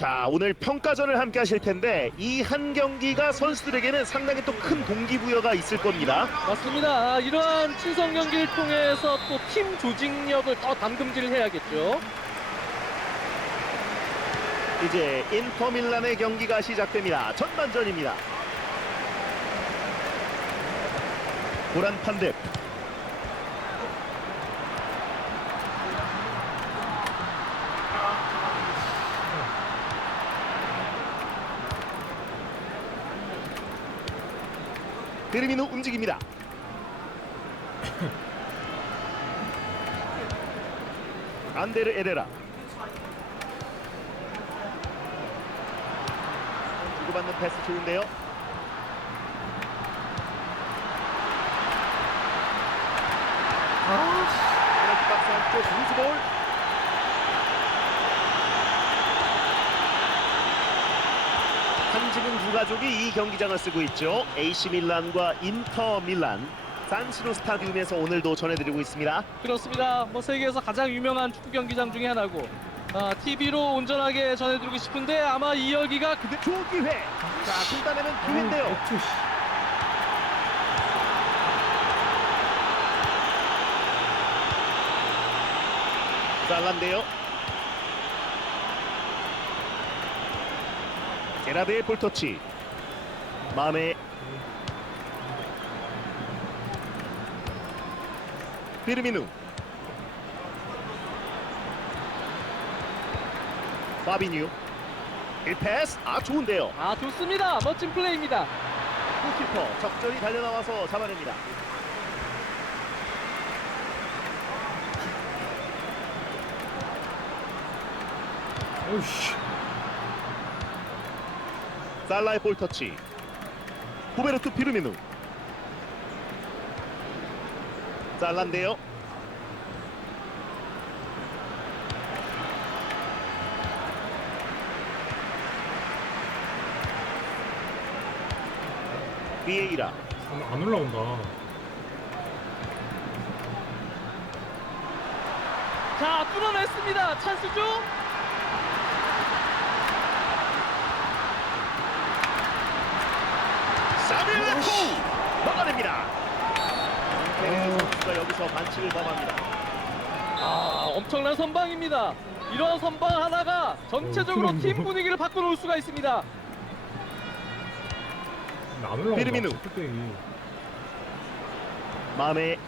자 오늘 평가전을 함께 하실 텐데 이 한 경기가 선수들에게는 상당히 또 큰 동기부여가 있을 겁니다. 맞습니다. 아, 이러한 친선 경기를 통해서 또 팀 조직력을 더 담금질을 해야겠죠. 이제 인터밀란의 경기가 시작됩니다. 전반전입니다. 고란 판득 베르미노 움직입니다. 안데르 에레라 주고받는 패스 좋은데요. 페널티 박스 안쪽 루즈볼. 한지붕 두 가족이 이 경기장을 쓰고 있죠. AC 밀란과 인터 밀란. 산시로 스타디움에서 오늘도 전해드리고 있습니다. 그렇습니다. 뭐 세계에서 가장 유명한 축구 경기장 중에 하나고 아, TV로 온전하게 전해드리고 싶은데 아마 이 여기가 그대 좋은 기회. 자, 중단에는 기회인데요. 어쭈, 씨. 잘란데요. 제라드의 볼터치. 마음에 비르미누. 파비뉴. 1패스. 아 좋은데요. 아 좋습니다. 멋진 플레이입니다. 골키퍼 적절히 달려나와서 잡아냅니다. 어이씨. 살라의 볼터치. 후베르투 피르미누. 살란데요. 비에이라. 안, 안 올라온다. 자 뚫어냈습니다. 찬스죠? 사빌레토 막아냅니다. 페레즈 선수가 여기서 반칙을 범합니다. 아 엄청난 선방입니다. 이런 선방 하나가 전체적으로 어, 팀. 분위기를 바꿔놓을 수가 있습니다. 비르미누. 슈팅이. 마음에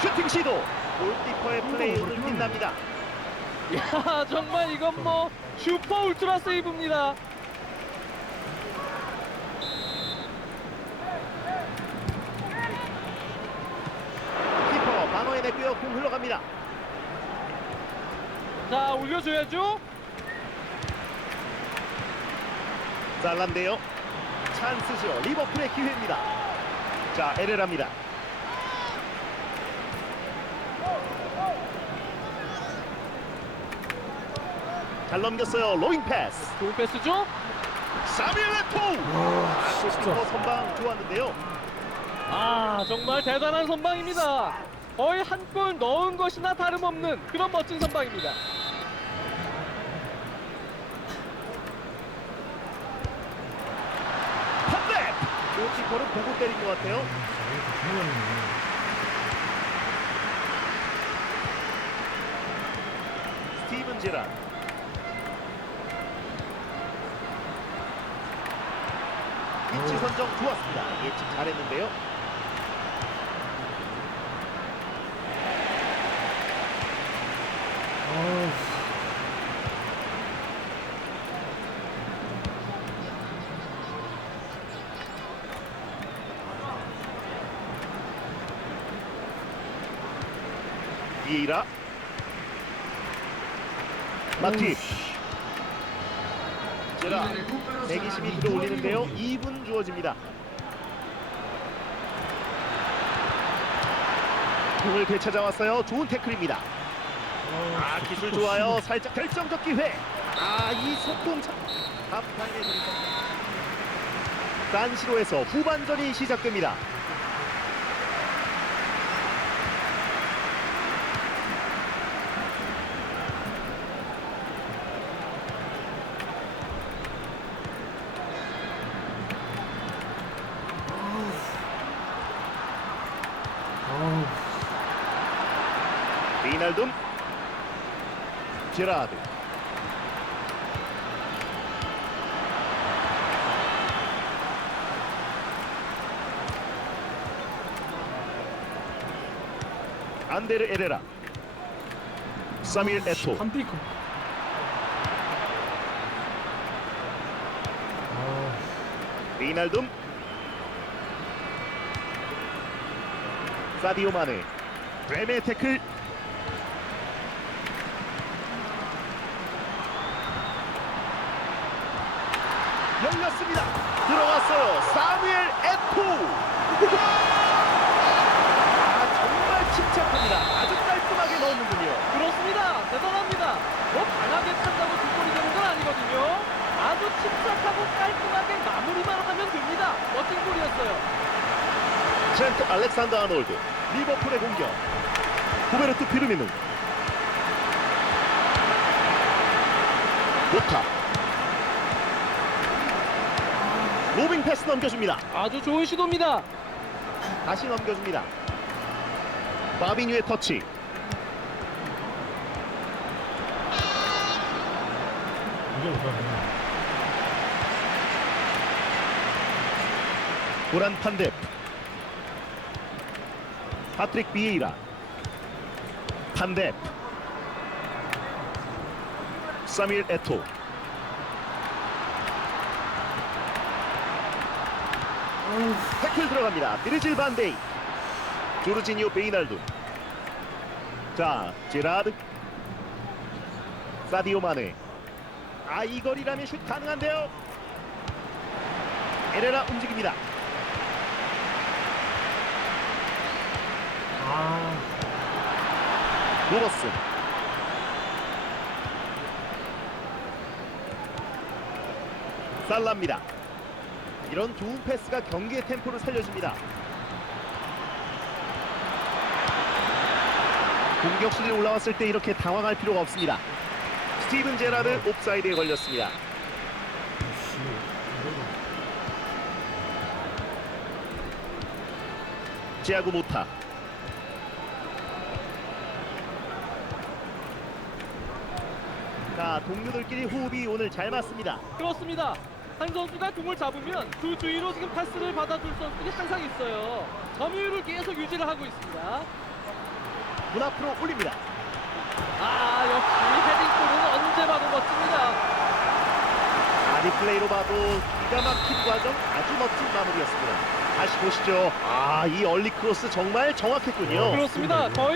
슈팅 시도 골키퍼의 플레이 오늘 빛납니다. 야 정말 이건 뭐 슈퍼 울트라 세이브입니다. 키퍼 방어에 내고요 공 흘러갑니다. 자 올려줘야죠. 잘란데요. 찬스죠. 리버풀의 기회입니다. 자 에레라입니다. 잘 넘겼어요. 로잉 패스. 좋은 패스죠? 사빌레토. 와, 골키퍼 선방 좋았는데요. 아 정말 대단한 선방입니다. 거의 한 골 넣은 것이나 다름없는 그런 멋진 선방입니다. 펀백. 골키퍼는 보고 때린 것 같아요. 스티븐 제라. 위치 선정 좋았습니다. 예측 잘했는데요. 비에이라. 마티. 제라. 120이 들어올리는데요. 2분 주어집니다. 공을 되찾아왔어요. 좋은 태클입니다. 아 기술 좋아요. 살짝 결정적 기회. 아이 속공 참 하프타임에 돌입합니다. 산시로에서 후반전이 시작됩니다. 리날둠 제라드 안데르 에레라 사밀 에토 한디크 아 리날둠 사디오 마네 레메 태클 열렸습니다 들어왔어요 사무엘 에토 아 정말 침착합니다 아주 깔끔하게 넣었는군요 그렇습니다. 대단합니다. 뭐 강하게 찬다고 뒷골이 되는 건 아니거든요. 아주 침착하고 깔끔하게 마무리만 하면 됩니다. 멋진 골이었어요. 트렌트 알렉산더 아놀드 리버풀의 공격 후베르트 피르미누 노타 로빙 패스 넘겨줍니다. 아주 좋은 시도입니다. 다시 넘겨줍니다. 바비뉴의 터치. 고란 판데 파트릭 비에이라. 판데 사밀 에토 태클 들어갑니다. 비르질 반데이. 조르지니오 베이날도 자 제라드. 사디오 마네. 아 이 거리라면 슛 가능한데요. 에레라 움직입니다. 아. 로버슨 살라입니다 이런 좋은 패스가 경기의 템포를 살려줍니다. 공격수들이 올라왔을 때 이렇게 당황할 필요가 없습니다. 스티븐 제라드 옵사이드에 걸렸습니다. 지아구 모타. 자 동료들끼리 호흡이 오늘 잘 맞습니다. 그렇습니다. 한 선수가 공을 잡으면 그 주위로 지금 패스를 받아줄 선수들이 항상 있어요. 점유율을 계속 유지를 하고 있습니다. 문 앞으로 올립니다 아 역시 헤딩골은 언제 봐도 멋집니다. 아, 리플레이로 봐도 기가 막힌 과정 아주 멋진 마무리였습니다. 다시 보시죠. 아, 이 얼리 크로스 정말 정확했군요. 그렇습니다. 거의